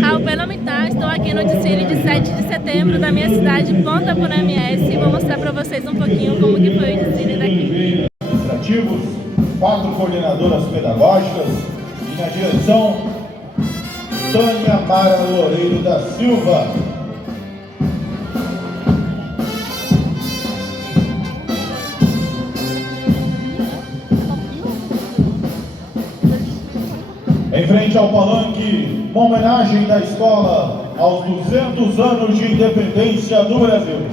Raul Belomitá, estou aqui no desfile de 7 de setembro da minha cidade, Ponta Porã MS, e vou mostrar para vocês um pouquinho como que foi o desfile daqui. Administrativos, 4 coordenadoras pedagógicas e na direção, Tânia Mara Loureiro da Silva. Em frente ao palanque, uma homenagem da escola aos 200 anos de independência do Brasil.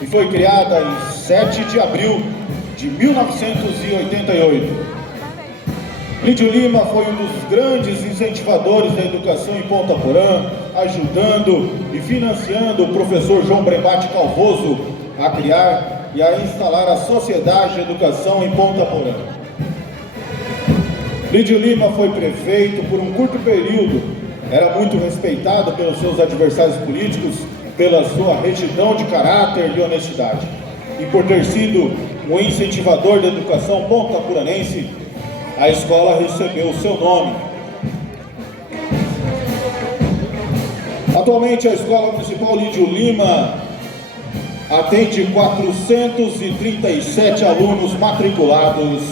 E foi criada em 7 de abril de 1988. Lídio Lima foi um dos grandes incentivadores da educação em Ponta Porã, ajudando e financiando o professor João Brembate Calvoso a criar e a instalar a Sociedade de Educação em Ponta Porã. Lídio Lima foi prefeito por um curto período, era muito respeitado pelos seus adversários políticos, pela sua retidão de caráter e honestidade. E por ter sido um incentivador da educação pontaporanense, a escola recebeu o seu nome. Atualmente a Escola Municipal Lídio Lima atende 437 alunos matriculados,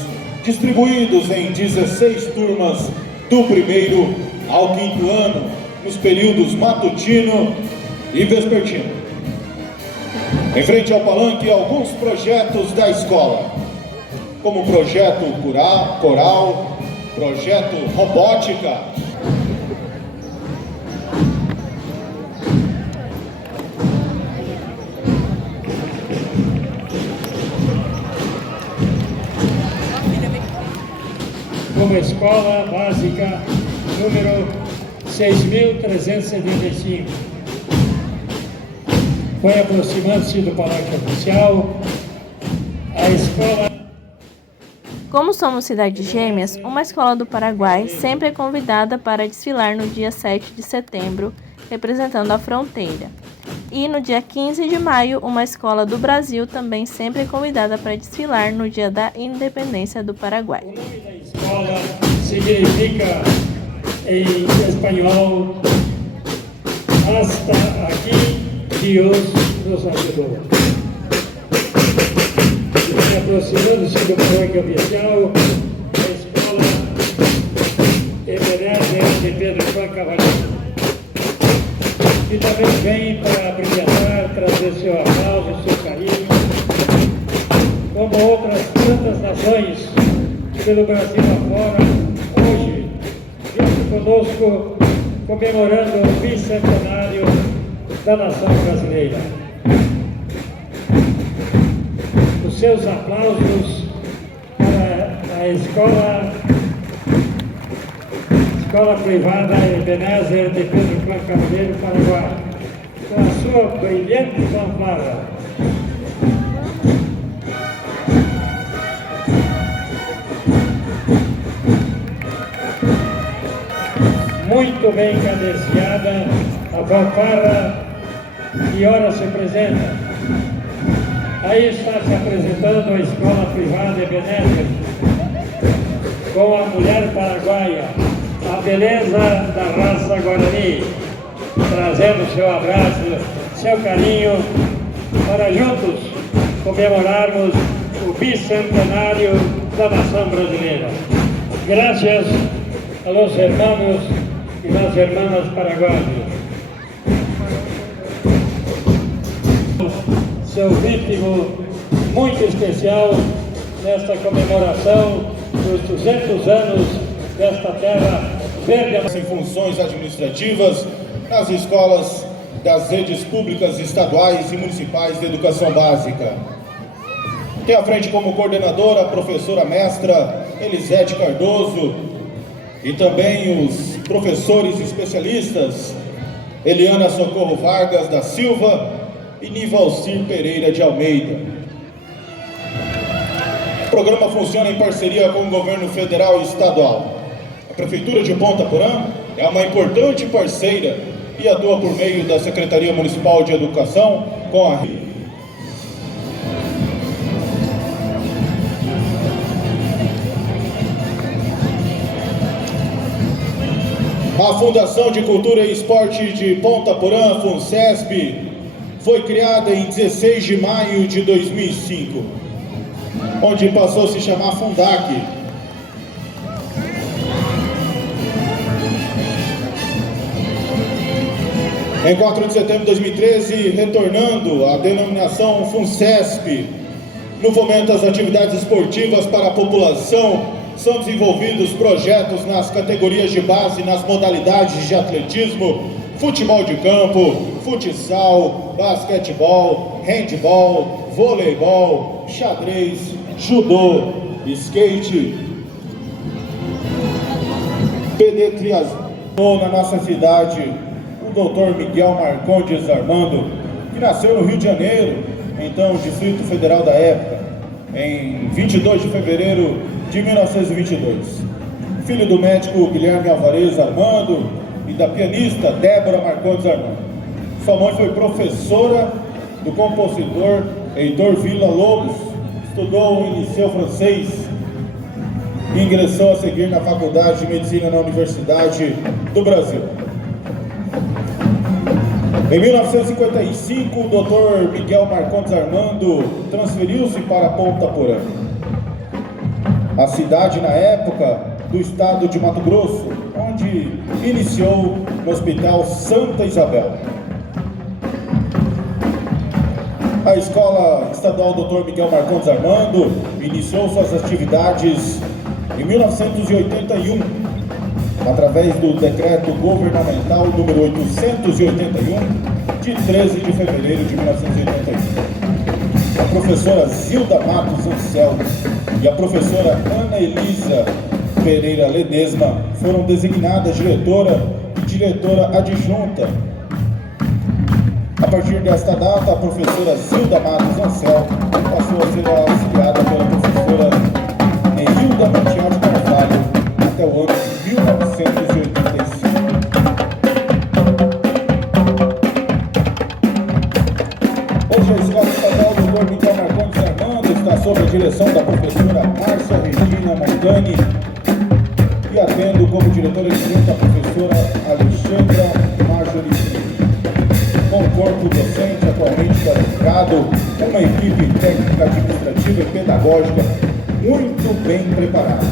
distribuídos em 16 turmas do 1º ao 5º ano, nos períodos matutino e vespertino. Em frente ao palanque, alguns projetos da escola, como o projeto coral, projeto robótica, como escola básica número 6.375. Foi aproximando-se do palanque oficial, a escola... Como somos cidades gêmeas, uma escola do Paraguai sempre é convidada para desfilar no dia 7 de setembro, representando a fronteira. E no dia 15 de maio, uma escola do Brasil também sempre é convidada para desfilar no dia da independência do Paraguai. O nome da escola significa em espanhol "Hasta aquí Dios nos ajudou". E aproximando-se do palanque oficial, a escola Ebenezer de Pedro Juan Cavalheiro. E também vem para brilhantar, trazer seu aplauso, seu carinho, como outras tantas nações pelo Brasil afora, hoje, junto conosco, comemorando o bicentenário da nação brasileira. Os seus aplausos para a escola privada Ebenezer de Pedro Juan Cavalheiro, Paraguai, com a sua brilhante fanfarra. Muito bem cadenciada, a fanfarra que ora se apresenta. Aí está se apresentando a escola privada Ebenezer, com a mulher paraguaia, a beleza da raça Guarani, trazendo seu abraço, seu carinho, para juntos comemorarmos o bicentenário da nação brasileira. Graças a los hermanos e las hermanas paraguaios. Seu ritmo muito especial nesta comemoração dos 200 anos desta terra verde. Em funções administrativas nas escolas das redes públicas estaduais e municipais de educação básica. Tem à frente como coordenadora a professora mestra Elisete Cardoso e também os professores especialistas Eliana Socorro Vargas da Silva e Nivalcir Pereira de Almeida. O programa funciona em parceria com o governo federal e estadual. A Prefeitura de Ponta Porã é uma importante parceira e atua por meio da Secretaria Municipal de Educação com a A Fundação de Cultura e Esporte de Ponta Porã, FUNCESP, foi criada em 16 de maio de 2005, onde passou a se chamar Fundac. Em 4 de setembro de 2013, retornando à denominação FUNCESP, no fomento às atividades esportivas para a população, são desenvolvidos projetos nas categorias de base, nas modalidades de atletismo, futebol de campo, futsal, basquetebol, handebol, voleibol, xadrez, judô, skate, pedestriação na nossa cidade. O Dr. Miguel Marcondes Armando, que nasceu no Rio de Janeiro, então Distrito Federal da época, em 22 de fevereiro de 1922. Filho do médico Guilherme Alvarez Armando e da pianista Débora Marcondes Armando. Sua mãe foi professora do compositor Heitor Villa-Lobos, estudou em liceu francês e ingressou a seguir na Faculdade de Medicina na Universidade do Brasil. Em 1955, o Dr. Miguel Marcondes Armando transferiu-se para Ponta Porã, a cidade na época do estado de Mato Grosso, onde iniciou no Hospital Santa Isabel. A Escola Estadual Dr. Miguel Marcondes Armando iniciou suas atividades em 1981, através do decreto governamental número 881, de 13 de fevereiro de 1981. A professora Zilda Matos Ancel e a professora Ana Elisa Pereira Ledesma foram designadas diretora e diretora adjunta. A partir desta data, a professora Zilda Matos Ancel passou a ser auxiliada pela professora Neilda Matias Carvalho até o ano de 1985. Hoje a Escola Estadual Dr. Miguel Marcondes Armando está sob a direção da professora Márcia Regina Montani e atendo como diretora adjunta a professora Alexandra Marjorie, com o corpo docente atualmente qualificado, uma equipe técnica, administrativa e pedagógica muito bem preparada.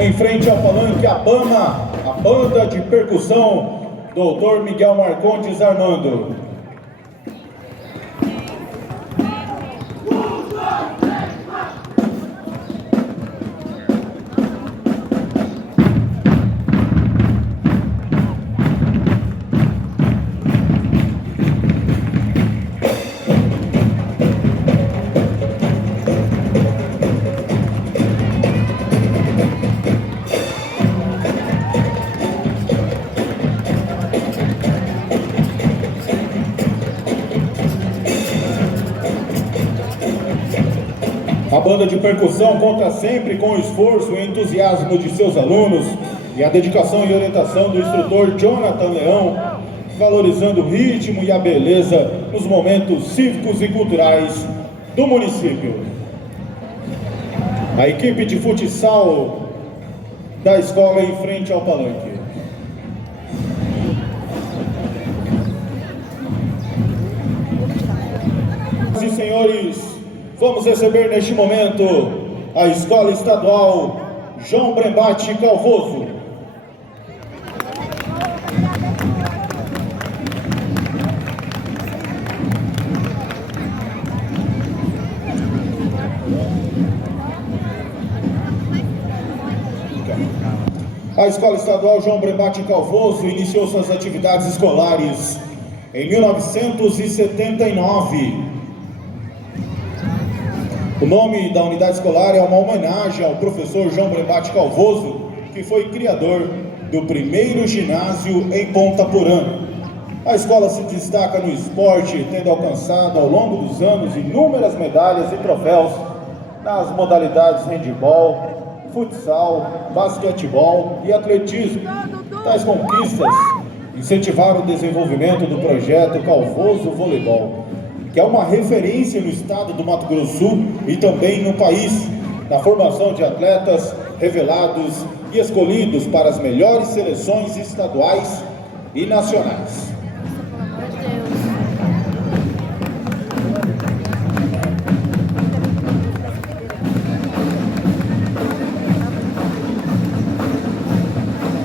Em frente ao palanque, a BAMA, a Banda de Percussão, Dr. Miguel Marcondes Armando. A banda de percussão conta sempre com o esforço e entusiasmo de seus alunos e a dedicação e orientação do instrutor Jonathan Leão, valorizando o ritmo e a beleza nos momentos cívicos e culturais do município. A equipe de futsal da escola em frente ao palanque. Senhoras e senhores, vamos receber neste momento a Escola Estadual João Brembate Calvoso. A Escola Estadual João Brembate Calvoso iniciou suas atividades escolares em 1979. O nome da unidade escolar é uma homenagem ao professor João Brembate Calvoso, que foi criador do primeiro ginásio em Ponta Porã. A escola se destaca no esporte, tendo alcançado ao longo dos anos inúmeras medalhas e troféus nas modalidades handebol, futsal, basquetebol e atletismo. Tais conquistas incentivaram o desenvolvimento do projeto Calvoso Voleibol, que é uma referência no estado do Mato Grosso do Sul e também no país, na formação de atletas revelados e escolhidos para as melhores seleções estaduais e nacionais.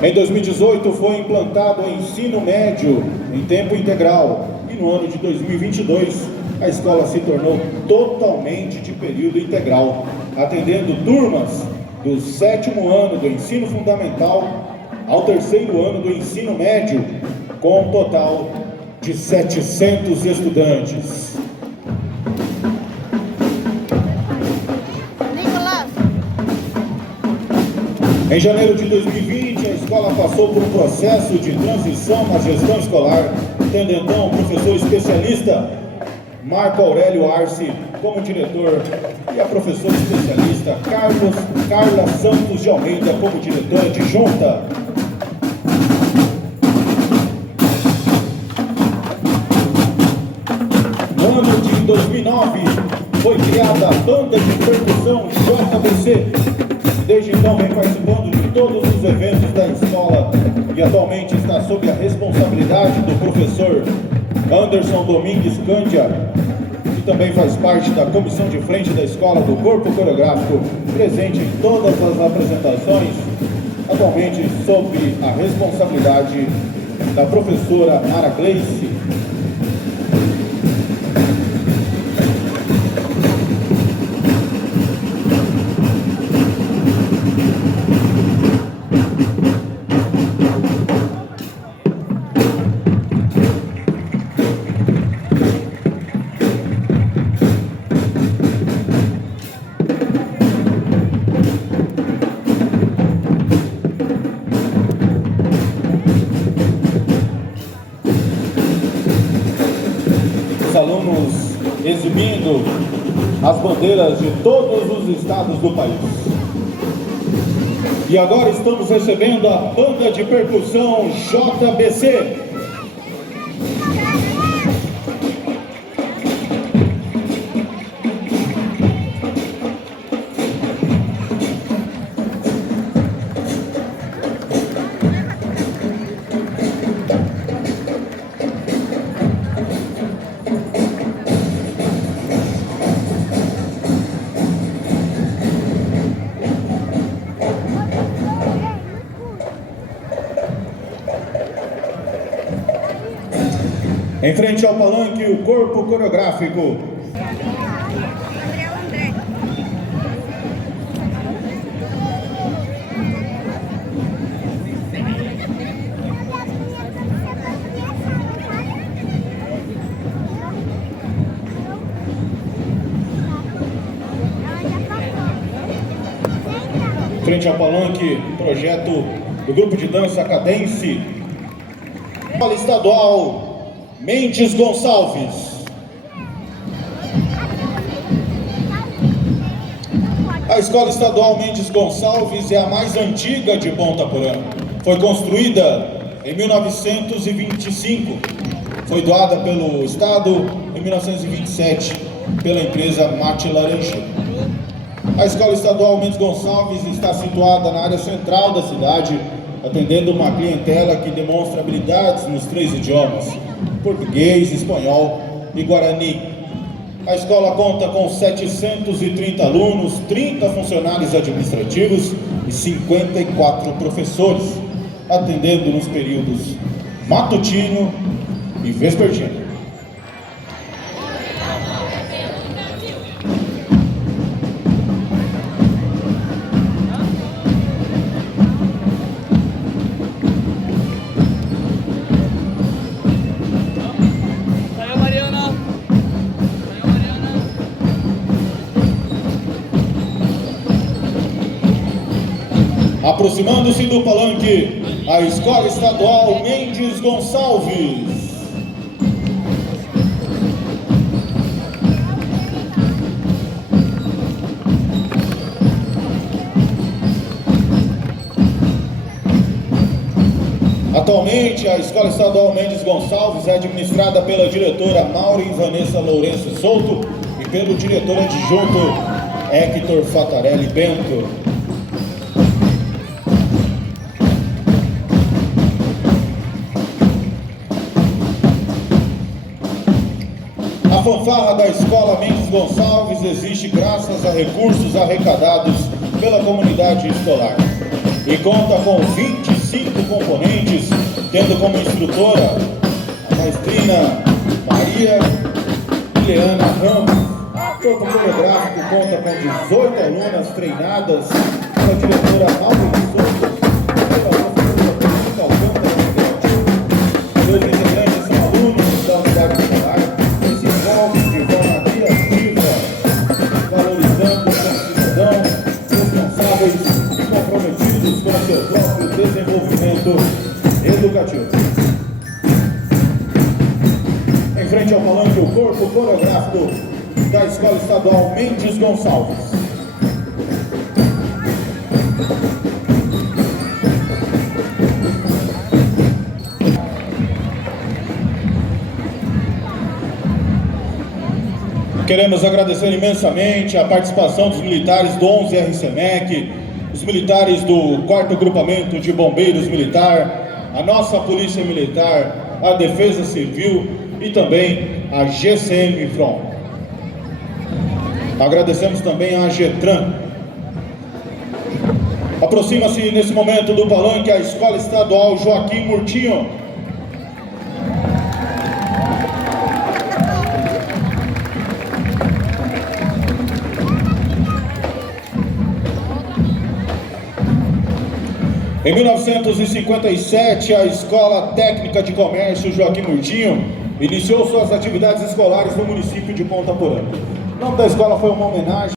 Em 2018 foi implantado o ensino médio em tempo integral e no ano de 2022 a escola se tornou totalmente de período integral, atendendo turmas do 7º ano do ensino fundamental ao 3º ano do ensino médio, com um total de 700 estudantes. Em janeiro de 2020, a escola passou por um processo de transição na gestão escolar, tendo então o professor especialista Marco Aurélio Arce como diretor e a professora especialista Carla Santos de Almeida como diretora adjunta. No ano de 2009, foi criada a Banda de Percussão JBC. Desde então vem participando de todos os eventos da escola e atualmente está sob a responsabilidade do professor Anderson Domingues Cândia, que também faz parte da comissão de frente da escola do Corpo Coreográfico, presente em todas as apresentações, atualmente sob a responsabilidade da professora Mara Gleice. Alunos exibindo as bandeiras de todos os estados do país. E agora estamos recebendo a Banda de Percussão JBC. Em frente ao palanque, o Corpo Coreográfico. Em frente ao palanque, projeto do grupo de dança Cadence. Escola Estadual Mendes Gonçalves. A Escola Estadual Mendes Gonçalves é a mais antiga de Ponta Porã. Foi construída em 1925. Foi doada pelo Estado em 1927 pela empresa Mate Laranjeira. A Escola Estadual Mendes Gonçalves está situada na área central da cidade, atendendo uma clientela que demonstra habilidades nos 3 idiomas: português, espanhol e guarani. A escola conta com 730 alunos, 30 funcionários administrativos e 54 professores, atendendo nos períodos matutino e vespertino. Aproximando-se do palanque, a Escola Estadual Mendes Gonçalves. Atualmente, a Escola Estadual Mendes Gonçalves é administrada pela diretora Maureen Vanessa Lourenço Souto e pelo diretor adjunto Hector Fatarelli Bento. A fanfarra da Escola Mendes Gonçalves existe graças a recursos arrecadados pela comunidade escolar e conta com 25 componentes, tendo como instrutora a maestrina Maria Ileana Ramos. O corpo coreográfico conta com 18 alunas treinadas pela diretora Alves Souza, pela nossa Alcântara Negócio. Seus integrantes são alunos da unidade escolar que se envolvem de forma criativa, valorizando como cidadãos responsáveis e comprometidos com seu próprio desenvolvimento educativo. Em frente ao palanque, o corpo coreográfico da Escola Estadual Mendes Gonçalves. Queremos agradecer imensamente a participação dos militares do 11 RCMEC, os militares do 4º Grupamento de Bombeiros Militar, a nossa Polícia Militar, a Defesa Civil e também a GCM Front. Agradecemos também a GETRAN. Aproxima-se nesse momento do palanque a Escola Estadual Joaquim Murtinho. Em 1957, a Escola Técnica de Comércio Joaquim Murtinho iniciou suas atividades escolares no município de Ponta Porã. O nome da escola foi uma homenagem.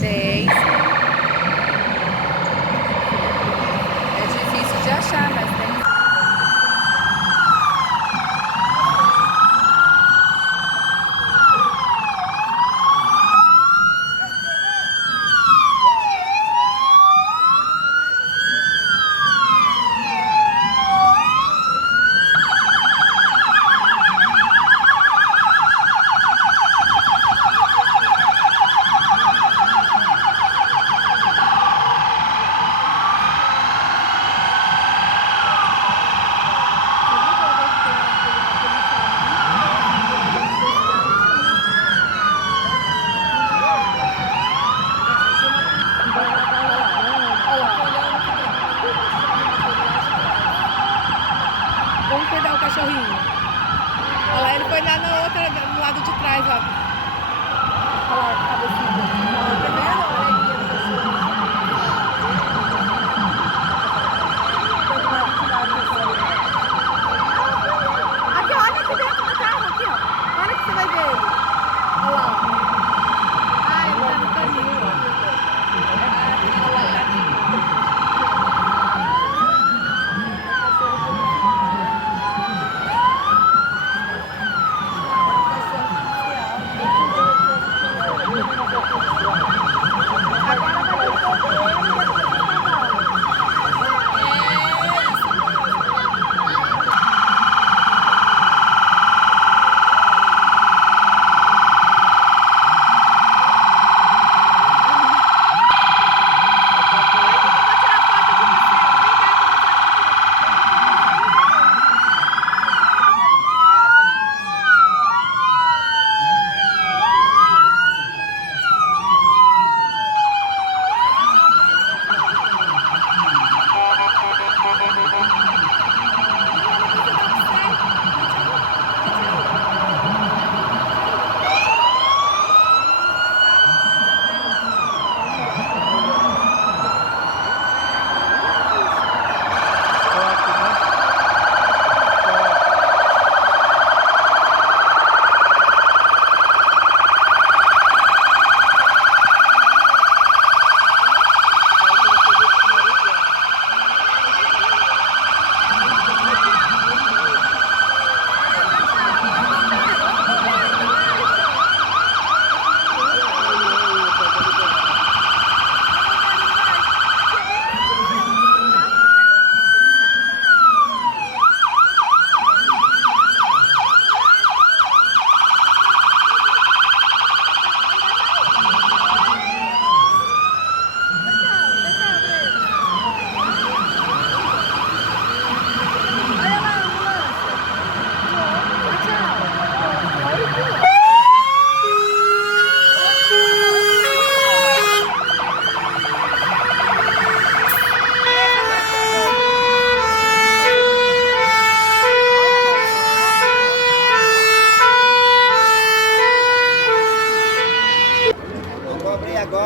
Sei.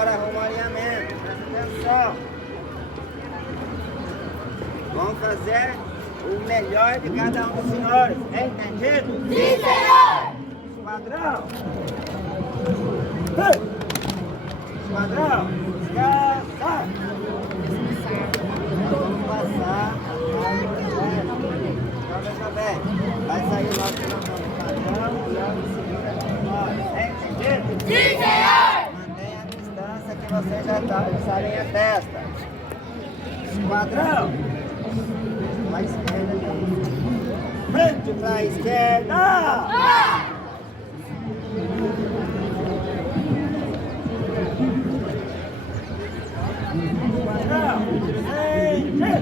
Agora arruma o alinhamento, presta atenção. Vamos fazer o melhor de cada um dos senhores. É entendido? Sim, senhor! Esquadrão! Esquadrão! Descansa! Vamos passar. Então veja bem, vai sair o nosso esquadrão e logo em seguida nós. É entendido? Sim, senhor! Mantenha a distância que vocês já sabem a testa. Esquadrão! Para a esquerda ali. Frente para a esquerda! Esquadrão! Frente!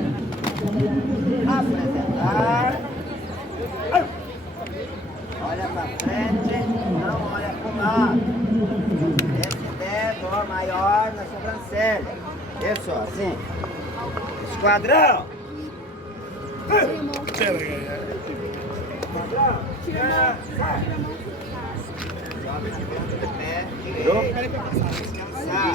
Apresentar. Olha para frente, não olha para o lado. Esse dedo maior na sobrancelha. Isso, assim. Esquadrão! Esquadrão! Sobe de pé direito. Descansar.